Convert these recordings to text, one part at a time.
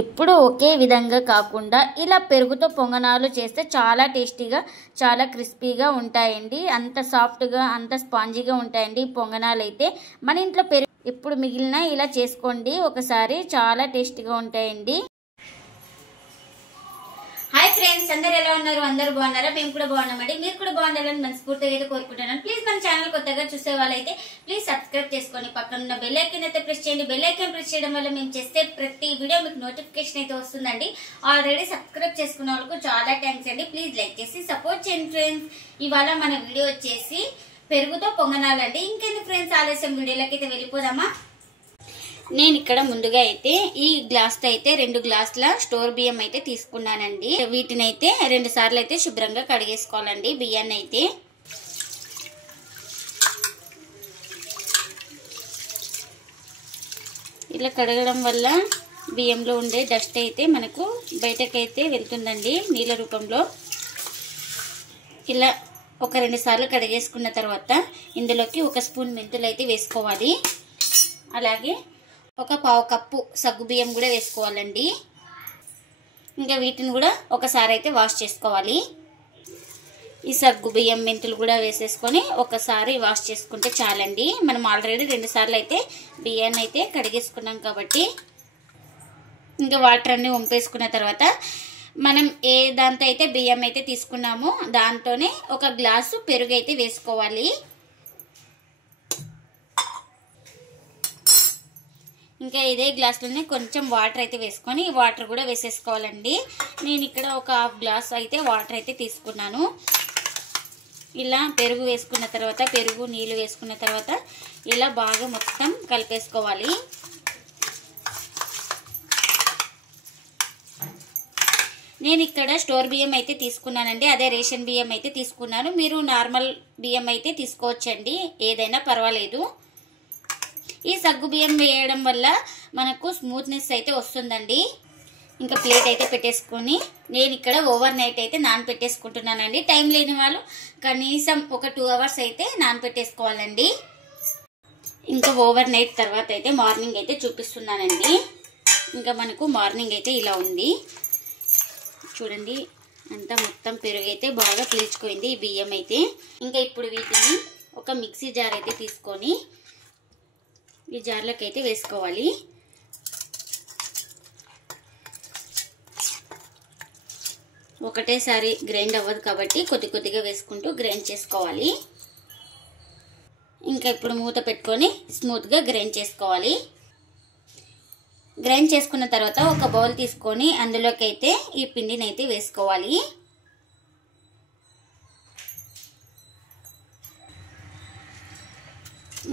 ఎప్పుడు ఒకే విధంగా కాకుండా ఇలా పెరుగుతో పొంగనాలు చేస్తే చాలా టేస్టీగా చాలా క్రిస్పీగా ఉంటాయండి. అంత సాఫ్ట్గా అంత స్పాంజీగా ఉంటాయండి ఈ పొంగనాలు అయితే. మన ఇంట్లో పెరుగు ఎప్పుడు మిగిలినా ఇలా చేసుకోండి ఒకసారి, చాలా టేస్టీగా ఉంటాయండి. హాయ్ ఫ్రెండ్స్, అందరు ఎలా ఉన్నారు? అందరూ బాగున్నారా? మేము కూడా బాగున్నామండి. మీరు కూడా బాగుండాలని మనస్ఫూర్తిగా అయితే కోరుకుంటున్నాను. ప్లీజ్ మన ఛానల్ కొత్తగా చూసే వాళ్ళైతే ప్లీజ్ సబ్స్క్రైబ్ చేసుకొని పక్కన ఉన్న బెల్ ఐకాన్ అయితే ప్రెస్ చేయండి. బెల్ ఐకాన్ ప్రెస్ చేయడం వల్ల మేము చేస్తే ప్రతి వీడియో మీకు నోటిఫికేషన్ అయితే వస్తుందండి. ఆల్రెడీ సబ్స్క్రైబ్ చేసుకున్న వాళ్ళకు చాలా థ్యాంక్స్ అండి. ప్లీజ్ లైక్ చేసి సపోర్ట్ చేయండి ఫ్రెండ్స్. ఇవాళ మన వీడియో వచ్చేసి పెరుగుతో పొంగనాలండి. ఇంకెందుకు ఫ్రెండ్స్ ఆలస్యం, వీడియోలోకి అయితే వెళ్ళిపోదామా. నేను ఇక్కడ ముందుగా అయితే ఈ గ్లాస్ తో అయితే 2 గ్లాసుల స్టోర్ బియ్యం అయితే తీసుకున్నానండి. వీటిని అయితే 2 సార్లు అయితే శుభ్రంగా కడిగేసుకోవాలండి. బియ్యాన్ని అయితే ఇలా కడగడం వల్ల బియ్యంలో ఉండే డస్ట్ అయితే మనకు బయటకైతే వెళ్తుందండి నీళ్ళ రూపంలో. ఇలా ఒక 2 సార్లు కడిగేసుకున్న తర్వాత ఇందులోకి 1 స్పూన్ మెంతులు అయితే వేసుకోవాలి. అలాగే 1/4 కప్పు సగ్గు బియ్యం కూడా వేసుకోవాలండి. ఇంకా వీటిని కూడా ఒకసారి అయితే వాష్ చేసుకోవాలి. ఈ సగ్గు బియ్యం మెంతులు కూడా వేసేసుకొని ఒకసారి వాష్ చేసుకుంటే చాలండి. మనం ఆల్రెడీ 2 సార్లు అయితే బియ్యాన్ని అయితే కడిగేసుకున్నాం కాబట్టి ఇంకా వాటర్ అన్ని వంపేసుకున్న తర్వాత మనం ఏ దాంతో అయితే బియ్యం అయితే తీసుకున్నామో దాంతోనే 1 గ్లాసు పెరుగు అయితే వేసుకోవాలి. ఇంకా ఇదే గ్లాస్లోనే కొంచెం వాటర్ అయితే వేసుకొని వాటర్ కూడా వేసేసుకోవాలండి. నేను ఇక్కడ 1/2 గ్లాస్ అయితే వాటర్ అయితే తీసుకున్నాను. ఇలా పెరుగు వేసుకున్న తర్వాత పెరుగు నీళ్ళు వేసుకున్న తర్వాత ఇలా బాగా మొత్తం కలిపేసుకోవాలి. నేను ఇక్కడ స్టోర్ బియ్యం అయితే తీసుకున్నానండి. అదే రేషన్ బియ్యం అయితే తీసుకున్నాను. మీరు నార్మల్ బియ్యం అయితే తీసుకోవచ్చండి, ఏదైనా పర్వాలేదు. ఈ సగ్గు బియ్యం వేయడం వల్ల మనకు స్మూత్నెస్ అయితే వస్తుందండి. ఇంకా ప్లేట్ అయితే పెట్టేసుకొని నేను ఇక్కడ ఓవర్ నైట్ అయితే నానబెట్టేసుకుంటున్నానండి. టైం లేని వాళ్ళు కనీసం ఒక 2 అవర్స్ అయితే నానబెట్టేసుకోవాలండి. ఇంకా ఓవర్ నైట్ తర్వాత అయితే మార్నింగ్ అయితే చూపిస్తున్నానండి. ఇంకా మనకు మార్నింగ్ అయితే ఇలా ఉంది చూడండి. అంతా మొత్తం పెరుగు అయితే బాగా పీల్చుకోయింది ఈ బియ్యం అయితే. ఇంకా ఇప్పుడు వీటిని ఒక మిక్సీ జార్ అయితే తీసుకొని ఈ జార్లోకి అయితే వేసుకోవాలి. ఒకటేసారి గ్రైండ్ అవ్వదు కాబట్టి కొద్ది కొద్దిగా వేసుకుంటూ గ్రైండ్ చేసుకోవాలి. ఇంకా ఇప్పుడు మూత పెట్టుకొని స్మూత్గా గ్రైండ్ చేసుకోవాలి. గ్రైండ్ చేసుకున్న తర్వాత ఒక బౌల్ తీసుకొని అందులోకి అయితే ఈ పిండిని అయితే వేసుకోవాలి.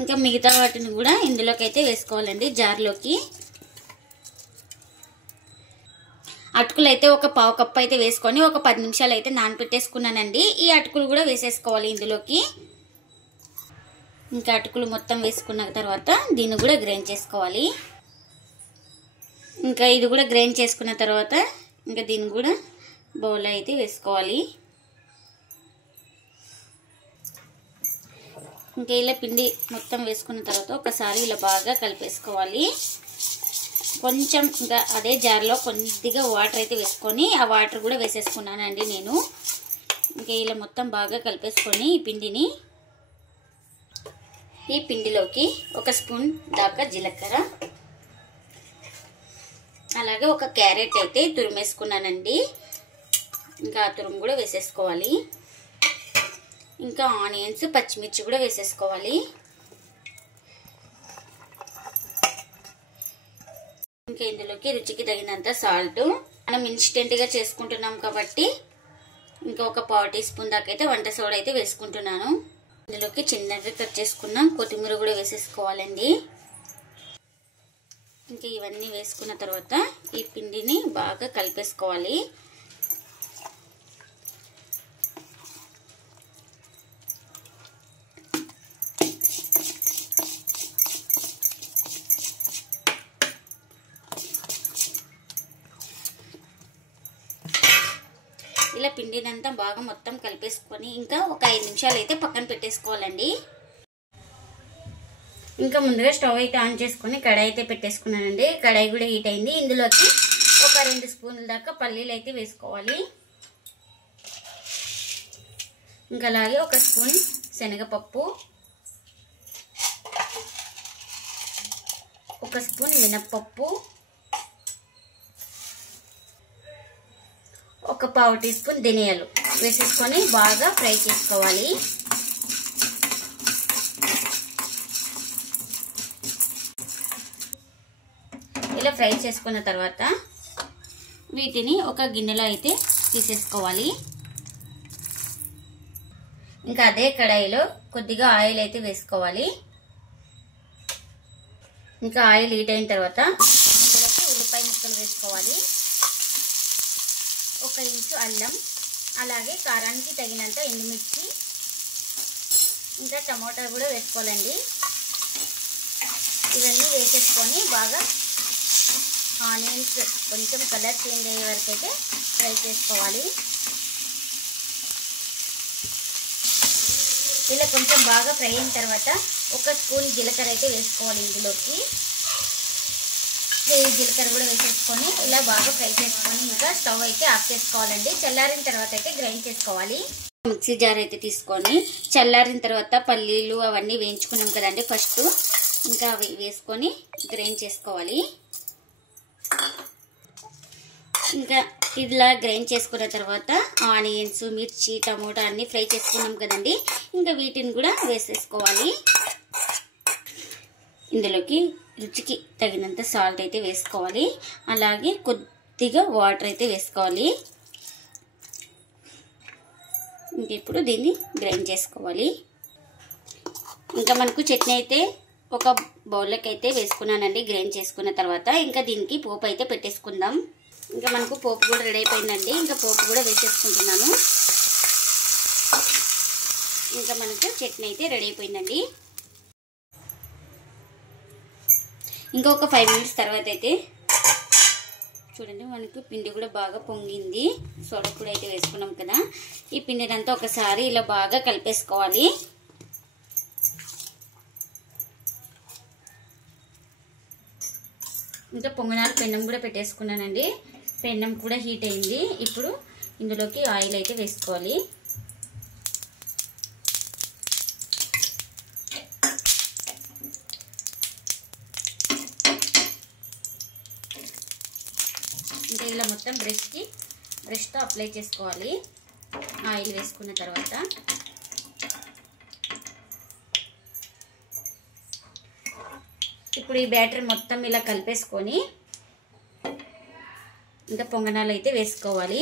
ఇంకా మిగతా వాటిని కూడా ఇందులోకి అయితే వేసుకోవాలండి జార్లోకి. అటుకులు అయితే 1/4 కప్పు అయితే వేసుకొని ఒక 10 నిమిషాలు అయితే నానబెట్టేసుకున్నానండి. ఈ అటుకులు కూడా వేసేసుకోవాలి ఇందులోకి. ఇంకా అటుకులు మొత్తం వేసుకున్న తర్వాత దీన్ని కూడా గ్రైండ్ చేసుకోవాలి. ఇంకా ఇది కూడా గ్రైండ్ చేసుకున్న తర్వాత ఇంకా దీన్ని కూడా బౌల్ అయితే వేసుకోవాలి. ఇంకా ఇలా పిండి మొత్తం వేసుకున్న తర్వాత ఒకసారి ఇలా బాగా కలిపేసుకోవాలి. కొంచెం ఇంకా అదే జార్లో కొద్దిగా వాటర్ అయితే వేసుకొని ఆ వాటర్ కూడా వేసేసుకున్నానండి నేను. ఇంకా ఇలా మొత్తం బాగా కలిపేసుకొని ఈ పిండిలోకి 1 స్పూన్ దాకా జీలకర్ర, అలాగే 1 క్యారెట్ అయితే తురిమేసుకున్నానండి. ఇంకా ఆ తురుము కూడా వేసేసుకోవాలి. ఇంకా ఆనియన్స్, పచ్చిమిర్చి కూడా వేసేసుకోవాలి. ఇంకా ఇందులోకి రుచికి తగినంత సాల్ట్. మనం ఇన్స్టెంట్గా చేసుకుంటున్నాం కాబట్టి ఇంకా 1 పావు టీ స్పూన్ దాకా అయితే వంట సోడా అయితే వేసుకుంటున్నాను. ఇందులోకి చిన్నగా కట్ చేసుకున్న కొత్తిమీర కూడా వేసేసుకోవాలండి. ఇంకా ఇవన్నీ వేసుకున్న తర్వాత ఈ పిండిని బాగా కలిపేసుకోవాలి. ఇలా పిండినంతా బాగా మొత్తం కలిపేసుకొని ఇంకా ఒక 5 నిమిషాలు అయితే పక్కన పెట్టేసుకోవాలండి. ఇంకా ముందుగా స్టవ్ అయితే ఆన్ చేసుకొని కడాయి అయితే పెట్టేసుకున్నానండి. కడాయి కూడా హీట్ అయింది. ఇందులోకి ఒక 2 స్పూన్ల దాకా పల్లీలు అయితే వేసుకోవాలి. ఇంకా అలాగే 1 స్పూన్ శనగపప్పు, 1 స్పూన్ మినప్పప్పు, 1 పావు టీ స్పూన్ ధనియాలు వేసేసుకొని బాగా ఫ్రై చేసుకోవాలి. ఇలా ఫ్రై చేసుకున్న తర్వాత వీటిని ఒక గిన్నెలో అయితే తీసేసుకోవాలి. ఇంకా అదే కడాయిలో కొద్దిగా ఆయిల్ అయితే వేసుకోవాలి. ఇంకా ఆయిల్ హీట్ అయిన తర్వాత ఇందులోకి ఉల్లిపాయ ముక్కలు వేసుకోవాలి, 1 ఇంచు అల్లం, అలాగే కారానికి తగినంత ఎండుమిర్చి, ఇంకా టమోటా కూడా వేసుకోవాలండి. ఇవన్నీ వేసేసుకొని బాగా ఆనియన్స్ కొంచెం కలర్ చేంజ్ అయ్యే వరకు అయితే ఫ్రై చేసుకోవాలి. ఇలా కొంచెం బాగా ఫ్రై అయిన తర్వాత 1 స్పూన్ జీలకర్ర అయితే వేసుకోవాలి. ఇందులోకి ఈ జీలకర్ర కూడా వేసేసుకొని ఇలా బాగా ఫ్రై చేసుకొని ఇంకా స్టవ్ అయితే ఆఫ్ చేసుకోవాలండి. చల్లారిన తర్వాత అయితే గ్రైండ్ చేసుకోవాలి. మిక్సీ జార్ అయితే తీసుకొని చల్లారిన తర్వాత పల్లీలు అవన్నీ వేయించుకున్నాం కదండి ఫస్ట్, ఇంకా అవి వేసుకొని గ్రైండ్ చేసుకోవాలి. ఇంకా ఇలా గ్రైండ్ చేసుకున్న తర్వాత ఆనియన్స్, మిర్చి, టమోటా అన్నీ ఫ్రై చేసుకున్నాం కదండి, ఇంకా వీటిని కూడా వేసేసుకోవాలి. ఇందులోకి రుచికి తగినంత సాల్ట్ అయితే వేసుకోవాలి, అలాగే కొద్దిగా వాటర్ అయితే వేసుకోవాలి. ఇంక ఇప్పుడు దీన్ని గ్రైండ్ చేసుకోవాలి. ఇంకా మనకు చట్నీ అయితే ఒక బౌల్లోకి అయితే వేసుకున్నానండి గ్రైండ్ చేసుకున్న తర్వాత. ఇంకా దీనికి పోపు అయితే పెట్టేసుకుందాం. ఇంకా మనకు పోపు కూడా రెడీ అయిపోయిందండి. ఇంకా పోపు కూడా వేసేసుకుంటున్నాను. ఇంకా మనకు చట్నీ అయితే రెడీ అయిపోయిందండి. ఇంకొక 5 మినిట్స్ తర్వాత అయితే చూడండి మనకు పిండి కూడా బాగా పొంగింది. సోడా కూడా అయితే వేసుకున్నాం కదా, ఈ పిండినంతా ఒకసారి ఇలా బాగా కలిపేసుకోవాలి. ఇంకా పొంగనాలు పెన్నం కూడా పెట్టేసుకున్నానండి. పెన్నం కూడా హీట్ అయింది. ఇప్పుడు ఇందులోకి ఆయిల్ అయితే వేసుకోవాలి. ఇంకా ఇలా మొత్తం బ్రష్తో అప్లై చేసుకోవాలి ఆయిల్ వేసుకున్న తర్వాత. ఇప్పుడు ఈ బ్యాటర్ మొత్తం ఇలా కలిపేసుకొని ఇంకా పొంగనాలు అయితే వేసుకోవాలి.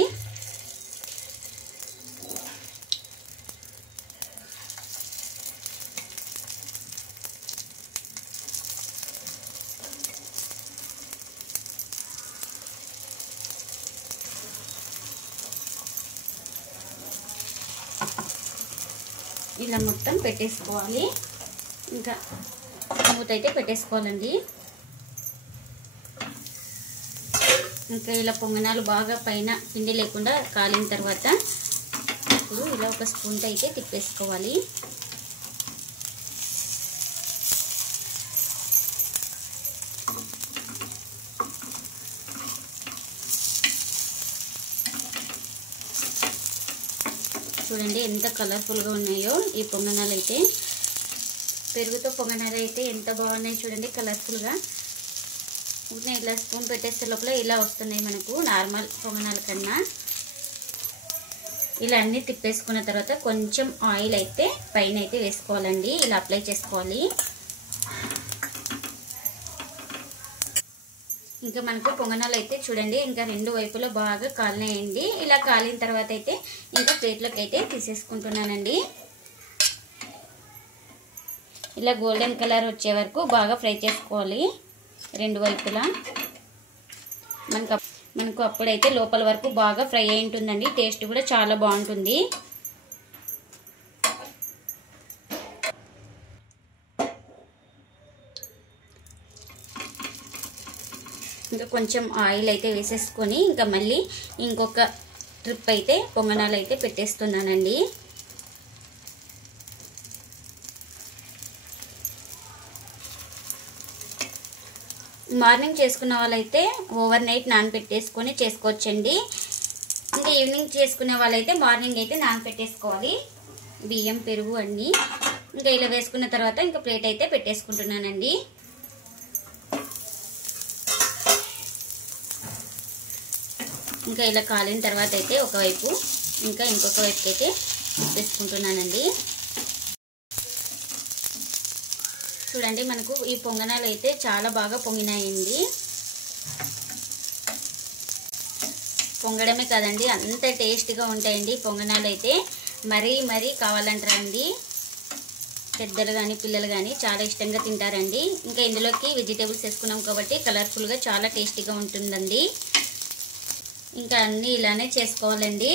ఇలా మొత్తం పెట్టేసుకోవాలి. ఇంకా మూత అయితే పెట్టేసుకోవాలండి. ఇంకా ఇలా పొంగనాలు బాగా పైన పిండి లేకుండా కాలిన తర్వాత ఇప్పుడు ఇలా 1 స్పూన్తో అయితే తిప్పేసుకోవాలి. చూడండి ఎంత కలర్ఫుల్గా ఉన్నాయో ఈ పొంగనాలు అయితే. పెరుగుతో పొంగనాలు అయితే ఎంత బాగున్నాయి చూడండి కలర్ఫుల్గా. ఇలా స్పూన్ పెట్టేస్తే లోపల ఇలా వస్తున్నాయి మనకు నార్మల్ పొంగనాల కన్నా. ఇలా అన్నీ తిప్పేసుకున్న తర్వాత కొంచెం ఆయిల్ అయితే పైన అయితే వేసుకోవాలండి, ఇలా అప్లై చేసుకోవాలి. ఇంకా మనకు పొంగనాలు అయితే చూడండి ఇంకా 2 వైపులా బాగా కాలినాయండి. ఇలా కాలిన తర్వాత అయితే ఇంకా ప్లేట్లోకి అయితే తీసేసుకుంటున్నానండి. ఇలా గోల్డెన్ కలర్ వచ్చే వరకు బాగా ఫ్రై చేసుకోవాలి 2 వైపులా. మనకు అప్పుడైతే లోపల వరకు బాగా ఫ్రై అయి ఉంటుందండి, టేస్ట్ కూడా చాలా బాగుంటుంది. ఇంకా కొంచెం ఆయిల్ అయితే వేసేసుకొని ఇంకా మళ్ళీ ఇంకొక ట్రిప్ అయితే పొంగనాలు అయితే పెట్టేస్తున్నానండి. మార్నింగ్ చేసుకున్న వాళ్ళైతే ఓవర్ నైట్ నానబెట్టేసుకొని చేసుకోవచ్చండి. ఇంకా ఈవినింగ్ చేసుకునే వాళ్ళైతే మార్నింగ్ అయితే నానబెట్టేసుకోవాలి బియ్యం, పెరుగు అన్నీ. ఇంకా ఇలా వేసుకున్న తర్వాత ఇంకా ప్లేట్ అయితే పెట్టేసుకుంటున్నానండి. ఇంకా ఇలా కాలిన తర్వాత అయితే ఒకవైపు ఇంకా ఇంకొక వైపుకి అయితే వేసుకుంటున్నానండి. చూడండి మనకు ఈ పొంగనాలు అయితే చాలా బాగా పొంగినాయండి. పొంగడమే కదండి అంత టేస్ట్గా ఉంటాయండి పొంగనాలు అయితే. మరీ కావాలంటారండి పెద్దలు కానీ పిల్లలు కానీ చాలా ఇష్టంగా తింటారండి. ఇంకా ఇందులోకి వెజిటేబుల్స్ వేసుకున్నాం కాబట్టి కలర్ఫుల్గా చాలా టేస్టీగా ఉంటుందండి. ఇంకా అన్నీ ఇలానే చేసుకోవాలండి.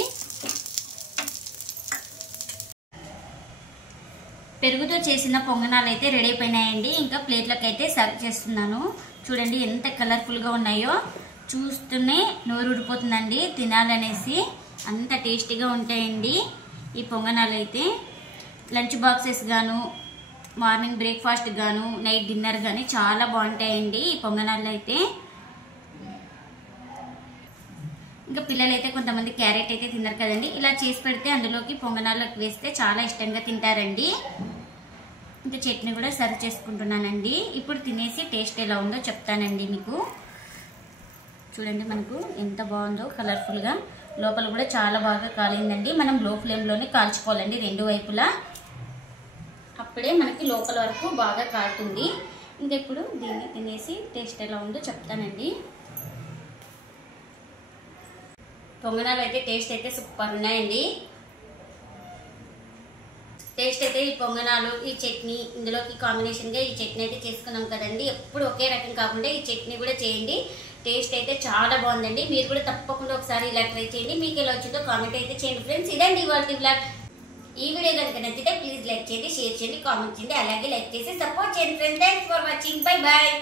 పెరుగుతో చేసిన పొంగనాలు అయితే రెడీ అయిపోయినాయండి. ఇంకా ప్లేట్లకు అయితే సర్వ్ చేస్తున్నాను. చూడండి ఎంత కలర్ఫుల్గా ఉన్నాయో, చూస్తూనే నోరు ఊడిపోతుందండి తినాలనేసి. అంత టేస్టీగా ఉంటాయండి ఈ పొంగనాలు అయితే. లంచ్ బాక్సెస్ గాను, మార్నింగ్ బ్రేక్ఫాస్ట్ గాను, నైట్ డిన్నర్ కానీ చాలా బాగుంటాయండి ఈ పొంగనాలు అయితే. ఇంకా పిల్లలు అయితే కొంతమంది క్యారెట్ అయితే తిన్నారు కదండి, ఇలా చేసి పెడితే అందులోకి పొంగనాలకు వేస్తే చాలా ఇష్టంగా తింటారండి. ఇంకా చట్నీ కూడా సర్వ్ చేసుకుంటున్నానండి. ఇప్పుడు తినేసి టేస్ట్ ఎలా ఉందో చెప్తానండి మీకు. చూడండి మనకు ఎంత బాగుందో కలర్ఫుల్గా. లోపల కూడా చాలా బాగా కాలిందండి. మనం లో ఫ్లేమ్లోనే కాల్చుకోవాలండి రెండు వైపులా, అప్పుడే మనకి లోపల వరకు బాగా కాలుతుంది. ఇంకా ఇప్పుడు దీన్ని తినేసి టేస్ట్ ఎలా ఉందో చెప్తానండి. పొంగనాలు అయితే టేస్ట్ అయితే సూపర్ ఉన్నాయండి. టేస్ట్ అయితే ఈ పొంగనాలు, ఈ చట్నీ, ఇందులోకి కాంబినేషన్గా ఈ చట్నీ అయితే చేసుకున్నాం కదండి. ఎప్పుడు ఒకే రకం కాకుండా ఈ చట్నీ కూడా చేయండి. టేస్ట్ అయితే చాలా బాగుందండి. మీరు కూడా తప్పకుండా ఒకసారి ఇలా ట్రై చేయండి. మీకు ఎలా వచ్చిందో కామెంట్ అయితే చేయండి ఫ్రెండ్స్. ఇదండి ఇవాళ వ్లాగ్. ఈ వీడియో కనుక నచ్చితే ప్లీజ్ లైక్ చేయండి, షేర్ చేయండి, కామెంట్ చేయండి. అలాగే లైక్ చేసి సపోర్ట్ చేయండి friends. Thanks for watching. Bye bye.